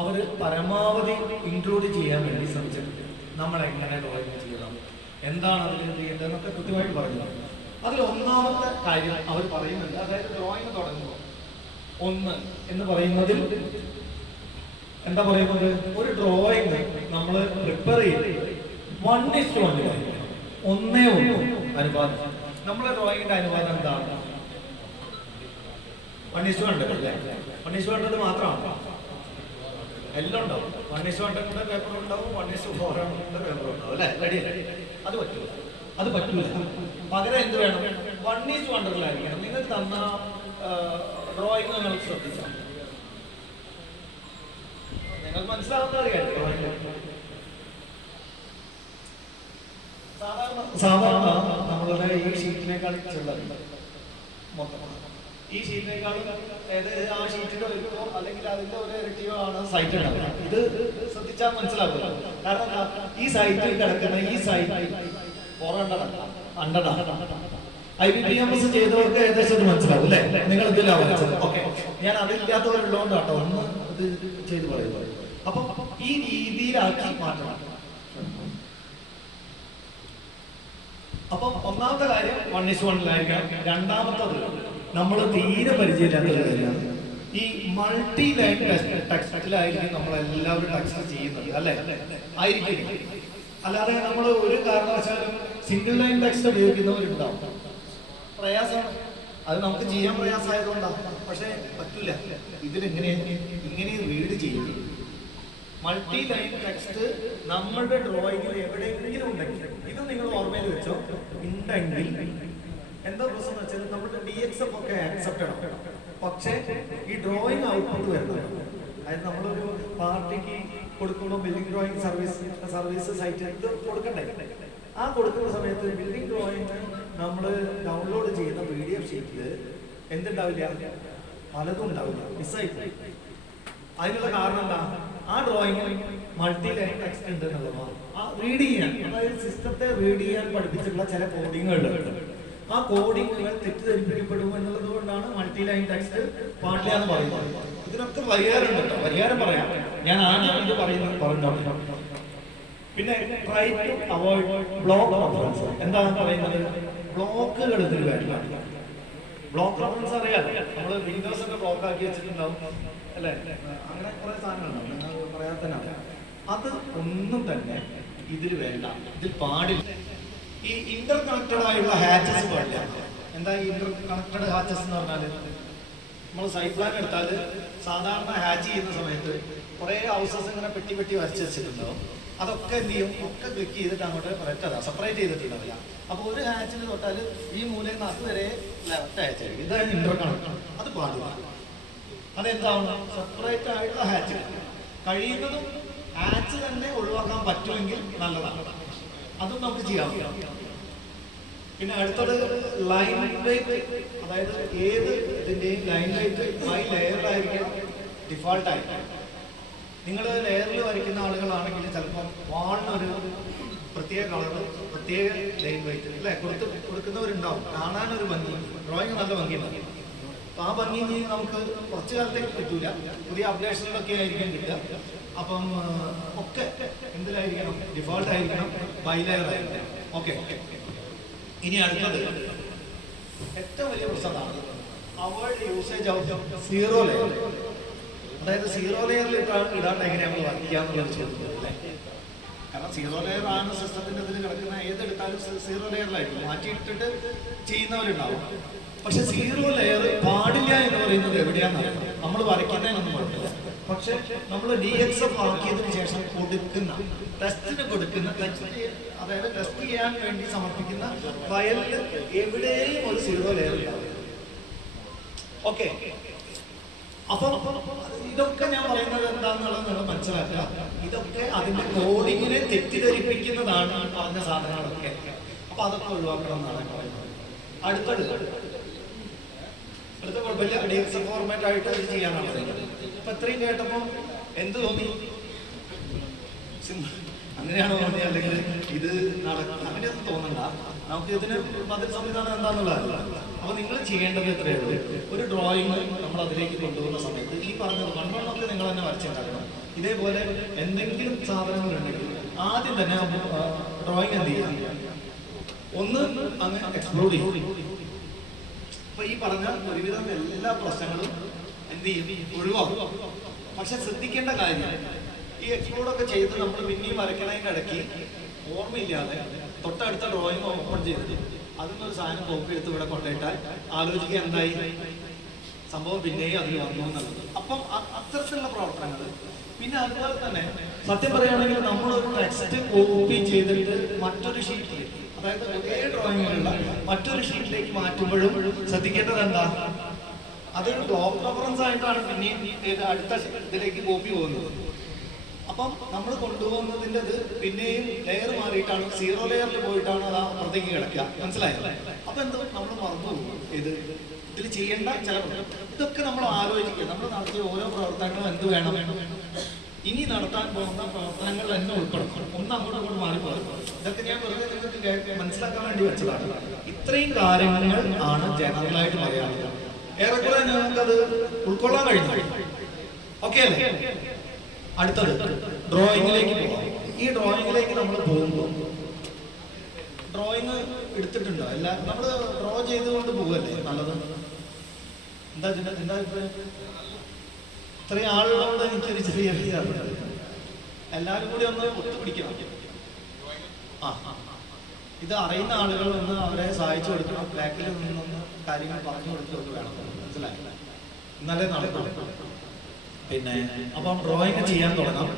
അവർ പരമാവധി ഇൻക്ലൂഡ് ചെയ്യാൻ വേണ്ടി ശ്രമിച്ചിട്ടുണ്ട്. നമ്മൾ എങ്ങനെ ഡ്രോയിങ് ചെയ്യണം, എന്താണ് അതിൽ ചെയ്യേണ്ടതെന്നൊക്കെ കൃത്യമായിട്ട് പറഞ്ഞു. അതിൽ ഒന്നാമത്തെ കാര്യം അവർ പറയുന്നുണ്ട്, അതായത് ഡ്രോയിങ് തുടങ്ങുമ്പോൾ ഒന്ന് എന്ന് പറയുന്നതിൽ എന്താ പറയുന്നത്, ഒരു ഡ്രോയിങ് നമ്മൾ പ്രിപ്പയർ ചെയ്ത് 1:1 1:1 അനുപാതം. നമ്മുടെ ഡ്രോയിങ്ങിന്റെ അനുപാതം എന്താണ്? 1:100 അല്ലേ? 1:100 മാത്രമാണ്, എല്ലാം ഉണ്ടാവും. 1:100 പേപ്പർ ഉണ്ടാവും, 1:400 പേപ്പർ ഉണ്ടാവും അല്ലേ? റെഡി? അത് പറ്റൂല, അത് പറ്റൂല. പകരം എന്ത് വേണം? 1:100 നിങ്ങൾ തന്ന ഡ്രോയിങ് നിങ്ങൾ ശ്രദ്ധിച്ചാൽ നിങ്ങൾക്ക് മനസ്സിലാവുന്ന കാര്യം. സാധാരണ നമ്മളുടെ ഈ ഷീറ്റിനേക്കാൾ ചെറുതാണ് മൊത്തം. ഈ ഷീറ്റിനേക്കാളും ആ ഷീറ്റിന്റെ ഒരുക്കോ അല്ലെങ്കിൽ അതിന്റെ ഒരു ഇരട്ടിയോ ആണ് സൈറ്റ് ഉണ്ടാവുക. ഇത് ശ്രദ്ധിച്ചാൽ മനസ്സിലാവില്ല. കാരണം ഈ സൈറ്റിൽ കിടക്കുന്ന ഈ സൈറ്റ് 400 IBPMS ചെയ്തവർക്ക് ഏകദേശം ഇത് മനസ്സിലാവും അല്ലേ? നിങ്ങൾ ഇതിലാണ് വരച്ചത്. ഓക്കെ, ഞാൻ അതില്ലാത്തവരുള്ളതുകൊണ്ട് കേട്ടോ ഒന്ന് ഇത് ചെയ്ത് പറയുന്നത്. അപ്പൊ ഈ രീതിയിലാക്കി മാറ്റണം. അപ്പൊ ഒന്നാമത്തെ കാര്യം 1:1 രണ്ടാമത്തത് നമ്മൾ തീരെ പരിചയമില്ലാത്ത കാര്യമാണ് ഈ മൾട്ടി ലൈൻ ടെക്സ്റ്റിലായിരിക്കും നമ്മളെല്ലാവരും ടെക്സ്റ്റ് ചെയ്യുന്നത് അല്ലേ? ആയിരിക്കും. അല്ലാതെ നമ്മൾ ഒരു കാരണവശാലും സിംഗിൾ ലൈൻ ടെക്സ്റ്റ് ഉപയോഗിക്കുന്നവരുണ്ടാവും. പ്രയാസമാണ് അത്, നമുക്ക് ചെയ്യാൻ പ്രയാസമായതുകൊണ്ടാണ്. പക്ഷെ പറ്റില്ല, ഇതിലെങ്ങനെ റീഡ് ചെയ്യും. മൾട്ടി ലൈൻ ടെക്സ്റ്റ് നമ്മളുടെ ഡ്രോയിങ്ങിൽ എവിടെയെങ്കിലും ഉണ്ടെങ്കിൽ, ഇത് നിങ്ങൾ ഓർമ്മയിൽ വെച്ചോ, ഉണ്ടെങ്കിൽ എന്താ പ്രശ്നം എന്ന് വെച്ചാൽ നമ്മുടെ DXF ഒക്കെ ആക്സെപ്റ്റ് ചെയ്യണം. പക്ഷേ ഈ ഡ്രോയിങ് ഔട്ട്പുട്ട് വരുന്നത്, അതായത് നമ്മളൊരു പാർട്ടിക്ക് കൊടുക്കുമ്പോൾ ബിൽഡിംഗ് ഡ്രോയിങ് സർവീസ് സൈറ്റ് കൊടുക്കണ്ടേ? ആ കൊടുക്കുന്ന സമയത്ത് ബിൽഡിംഗ് ഡ്രോയിങ് നമ്മൾ ഡൗൺലോഡ് ചെയ്യുന്ന PDF ഷീറ്റിൽ എന്തുണ്ടാവില്ല, പലതും ഉണ്ടാവില്ല, മിസ്സായി പോയി. അതിനുള്ള കാരണം എന്താ? ആ ഡ്രോയിങ് മൾട്ടി ലൈൻ ടെക്സ്റ്റ് ഉണ്ട് എന്നുള്ളതാണ്. ആ റീഡ് ചെയ്യാൻ, അതായത് സിസ്റ്റത്തെ റീഡ് ചെയ്യാൻ പഠിപ്പിച്ചിട്ടുള്ള ചില കോഡിങ്ങുകളുണ്ട്. ആ കോഡിങ്ങുകൾ തെറ്റിദ്ധരിപ്പിക്കപ്പെടും എന്നുള്ളത് കൊണ്ടാണ് മൾട്ടി ലൈൻ ടെക്സ്റ്റ് പാടില്ല എന്ന് പറയുന്നത്. ഇതിനൊക്കെ പരിഹാരം ഉണ്ട്, പരിഹാരം പറയാം. ഞാൻ ആദ്യം ഇത് പറഞ്ഞോ. പിന്നെ try to avoid block reference. എന്താണ് പറയുന്നത്? ബ്ലോക്കുകൾ ഇതിൽ വരില്ല. ബ്ലോക്ക് റെഫറൻസ് അറിയാലോ, നമ്മൾ വിൻഡോസ് ഒക്കെ ബ്ലോക്ക് ആക്കി വെച്ചിട്ടുണ്ടാവും അല്ലേ? അങ്ങനെ കുറെ സാധനങ്ങളുണ്ടാവും, നിങ്ങൾ പറയാതെ തന്നെ അറിയാം. അത് ഒന്നും തന്നെ ഇതിൽ വേണ്ട, ഇതിൽ പാടില്ല. ഈ ഇന്റർ കണക്റ്റഡ് ആയുള്ള ഹാച്ചസ് പാടില്ല. എന്താ ഈ ഇന്റർ കണക്റ്റഡ് ഹാച്ചസ് എന്ന് പറഞ്ഞാൽ, നമ്മൾ സൈറ്റ് പ്ലാൻ എടുത്താൽ സാധാരണ ഹാച്ച് ചെയ്യുന്ന സമയത്ത് കുറേ ഹൗസസ് ഇങ്ങനെ പെട്ടി വരച്ച് വെച്ചിട്ടുണ്ടാവും. അതൊക്കെ എന്ത് ചെയ്യും? ഒക്കെ ക്ലിക്ക് ചെയ്തിട്ട് അങ്ങോട്ട് ഒരൊറ്റതാ സെപ്പറേറ്റ് ചെയ്തിട്ടുണ്ടാവില്ല. അപ്പോൾ ഒരു ഹാച്ചിൽ തൊട്ടാൽ ഈ മൂലയിൽ നിന്ന് അതുവരെ ലെഫ്റ്റ് ഹാച്ച് ആയിരിക്കും. ഇതാണ് ഇന്റർ കണക്റ്റഡ്. അത് പാടില്ല. അതെന്താവണം? സെപ്പറേറ്റ് ആയിട്ടുള്ള ഹാച്ച്. കഴിയുന്നതും ഹാച്ച് തന്നെ ഒഴിവാക്കാൻ പറ്റുമെങ്കിൽ നല്ലതാണ്. അതും നമുക്ക് ചെയ്യാം. പിന്നെ അടുത്തത് ലൈൻ വെയിറ്റ്, അതായത് ഏത് ഇതിൻ്റെയും ലൈൻ വെയിറ്റ് ബൈ ലെയറിലായിരിക്കും ഡിഫോൾട്ട് ആയിരിക്കും. നിങ്ങൾ ലെയറിൽ വരയ്ക്കുന്ന ആളുകളാണെങ്കിൽ ചിലപ്പോൾ വാളിനൊരു പ്രത്യേക കളറ്, പ്രത്യേക ലൈൻ വെയിറ്റ് അല്ലേ കൊടുക്കുന്നവരുണ്ടാവും. കാണാനൊരു ഭംഗി, ഡ്രോയിങ് നല്ല ഭംഗിയുണ്ടാവും. അപ്പോൾ ആ ഭംഗി നമുക്ക് കുറച്ച് കാലത്തേക്ക് പറ്റൂല, പുതിയ അപ്ഡേഷനിലൊക്കെ ആയിരിക്കും കിട്ടുക. അപ്പം ഒക്കെ എന്തിലായിരിക്കണം? ഡിഫോൾട്ട് ആയിരിക്കണം, ബൈ ലെയർ ആയിരിക്കണം. ഓക്കെ. ഇനി അടുത്തത് ഏറ്റവും വലിയ പ്രശ്നമാണ് avoid usage of zero layer. അതായത് സീറോ ലെയറിൽ ഇടാണ്ട് എങ്ങനെയാണ് നമ്മൾ വർക്ക് ചെയ്യാന്നുള്ളത് ചോദിക്കുന്നത് അല്ലേ? കാരണം സീറോ ലെയർ ആണ് സിസ്റ്റത്തിൻ്റെ ഇതിൽ കിടക്കുന്ന, ഏതെടുത്താലും സീറോ ലെയറിലായിരിക്കും. മാറ്റിയിട്ടിട്ട് ചെയ്യുന്നവരുണ്ടാവും. പക്ഷെ സീറോ ലെയർ പാടില്ല എന്ന് പറയുന്നത് എവിടെയാണെന്ന് നമ്മൾ വരയ്ക്കുന്നതിനൊന്നും കുഴപ്പമില്ല. പക്ഷെ നമ്മൾ DXF ആക്കിയതിനു ശേഷം കൊടുക്കുന്ന ടെസ്റ്റിന് കൊടുക്കുന്ന അതായത് ടെസ്റ്റ് ചെയ്യാൻ വേണ്ടി സമർപ്പിക്കുന്ന ഫയലിൽ എവിടെയും ഒരു സീറോ ലെയർ ഉണ്ടാവും. ഓക്കെ. അപ്പം ഇതൊക്കെ ഞാൻ പറയുന്നത് എന്താണെന്നുള്ളത് നിങ്ങൾ മനസ്സിലാക്കുക. ഇതൊക്കെ അതിന്റെ കോഡിങ്ങിനെ തെറ്റിദ്ധരിപ്പിക്കുന്നതാണ് പറഞ്ഞ സാധനങ്ങളൊക്കെ. അപ്പൊ അതൊക്കെ ഒഴിവാക്കണം എന്നാണ് പറയുന്നത്. അടുത്ത കുഴപ്പമില്ല, DXF ഫോർമാറ്റ് ആയിട്ട് ഇത് ചെയ്യാനാണ് പറയുന്നത്. അപ്പൊ ഇത്രയും കേട്ടപ്പോൾ എന്ത് തോന്നി? അങ്ങനെയാണോ തോന്നി? അല്ലെങ്കിൽ ഇത് അങ്ങനെയൊന്നും തോന്നണ്ട. നമുക്ക് ഇതിന് മതിൽ സംവിധാനം എന്താണെന്നുള്ളതല്ല. അപ്പൊ നിങ്ങൾ ചെയ്യേണ്ടത് എത്രയുള്ളൂ? ഒരു ഡ്രോയിങ് നമ്മൾ അതിലേക്ക് കൊണ്ടുപോകുന്ന സമയത്ത് ഈ പറഞ്ഞത് 1:1 നിങ്ങൾ തന്നെ വരച്ചുണ്ടാക്കണം. ഇതേപോലെ എന്തെങ്കിലും സാധനങ്ങളുണ്ടെങ്കിൽ ആദ്യം തന്നെ ഡ്രോയിങ് എന്ത് ചെയ്യാം, ഒന്ന് അങ്ങ് എക്സ്പ്ലോർ ചെയ്യും. അപ്പൊ ഈ പറഞ്ഞ ഒരുവിധം എല്ലാ പ്രശ്നങ്ങളും എന്ത് ചെയ്യും, ഒഴിവാകും. പക്ഷെ ശ്രദ്ധിക്കേണ്ട കാര്യം, ഈ എക്സ്പ്ലോറൊക്കെ ചെയ്ത് നമ്മൾ പിന്നെയും വരയ്ക്കണതിൻ്റെ ഇടയ്ക്ക് ഓർമ്മയില്ലാതെ തൊട്ടടുത്ത ഡ്രോയിങ് ഓപ്പൺ ചെയ്തിട്ട് അതിനൊരു സാധനം കോപ്പി എടുത്ത് ഇവിടെ കൊണ്ടുപോയിട്ടാൽ ആലോചിക്കുക എന്തായി സംഭവം പിന്നെയും അതിൽ വന്നു എന്നുള്ളത്. അപ്പം അത്തരത്തിലുള്ള പ്രവർത്തനങ്ങൾ. പിന്നെ അതുപോലെ തന്നെ സത്യം പറയുകയാണെങ്കിൽ നമ്മളൊരു ടെക്സ്റ്റ് കോപ്പി ചെയ്തിട്ട് മറ്റൊരു ഷീറ്റിൽ, അതായത് ഒരേ ഡ്രോയിങ്ങിലുള്ള മറ്റൊരു ഷീറ്റിലേക്ക് മാറ്റുമ്പോഴും ശ്രദ്ധിക്കേണ്ടത് എന്താ, അതൊരു ബ്ലോക്ക് റെഫറൻസ് ആയിട്ടാണ് പിന്നെയും അടുത്ത ഇതിലേക്ക് കോപ്പി പോകുന്നത്. അപ്പം നമ്മൾ കൊണ്ടുപോകുന്നതിൻ്റെ ഇത് പിന്നെയും ലെയർ മാറിയിട്ടാണ്, 0 ലെയറിൽ പോയിട്ടാണ് അത് അപ്പുറത്തേക്ക് കിടക്കുക. മനസ്സിലായോ? അപ്പൊ എന്തോ നമ്മൾ മറന്നു പോകും. ഇതിൽ ചെയ്യേണ്ട ചില ഇതൊക്കെ നമ്മൾ ആലോചിക്കുക. നമ്മൾ നടത്തിയ ഓരോ പ്രവർത്തനങ്ങളും എന്ത് വേണം, ഇനി നടത്താൻ പോകുന്ന പ്രവർത്തനങ്ങൾ തന്നെ ഉൾപ്പെടുത്തണം. ഒന്ന് അങ്ങോട്ട് മാറിപ്പോകും. ഇതൊക്കെ ഞാൻ വെറുതെ നിങ്ങൾക്ക് മനസ്സിലാക്കാൻ വേണ്ടി വെച്ചതാണ്. ഇത്രയും കാര്യങ്ങൾ ആണ് ജനറലായിട്ട് പറയാനുള്ളത്. ഏറെക്കുറെ ഞങ്ങൾക്കത് ഉൾക്കൊള്ളാൻ കഴിഞ്ഞു. ഓക്കെ അല്ലേ? അടുത്തത് ഡ്രോയിങ്ങിലേക്ക് പോകാം. ഈ ഡ്രോയിങ്ങിലേക്ക് നമ്മൾ പോകുമ്പോൾ ഡ്രോയിങ് എടുത്തിട്ടുണ്ടോ? അല്ല, നമ്മൾ ഡ്രോ ചെയ്തുകൊണ്ട് പോകല്ലേ നല്ലത്? എന്താ അഭിപ്രായം? ഇത്രയും ആളുകളോട് എനിക്കൊരു ചെറിയ എല്ലാവരും കൂടി ഒന്ന് ഒത്തുപിടിക്കണം. ഇത് അറിയുന്ന ആളുകൾ ഒന്ന് അവരെ സഹായിച്ചു കൊടുക്കണം. ബാക്കിൽ നിന്നൊന്ന് കാര്യങ്ങൾ പറഞ്ഞു കൊടുത്തൊക്കെ വേണം. മനസ്സിലായില്ല? എന്നാലേ നടക്കണം. പിന്നെ അപ്പം ഡ്രോയിങ് ചെയ്യാൻ തുടങ്ങാം.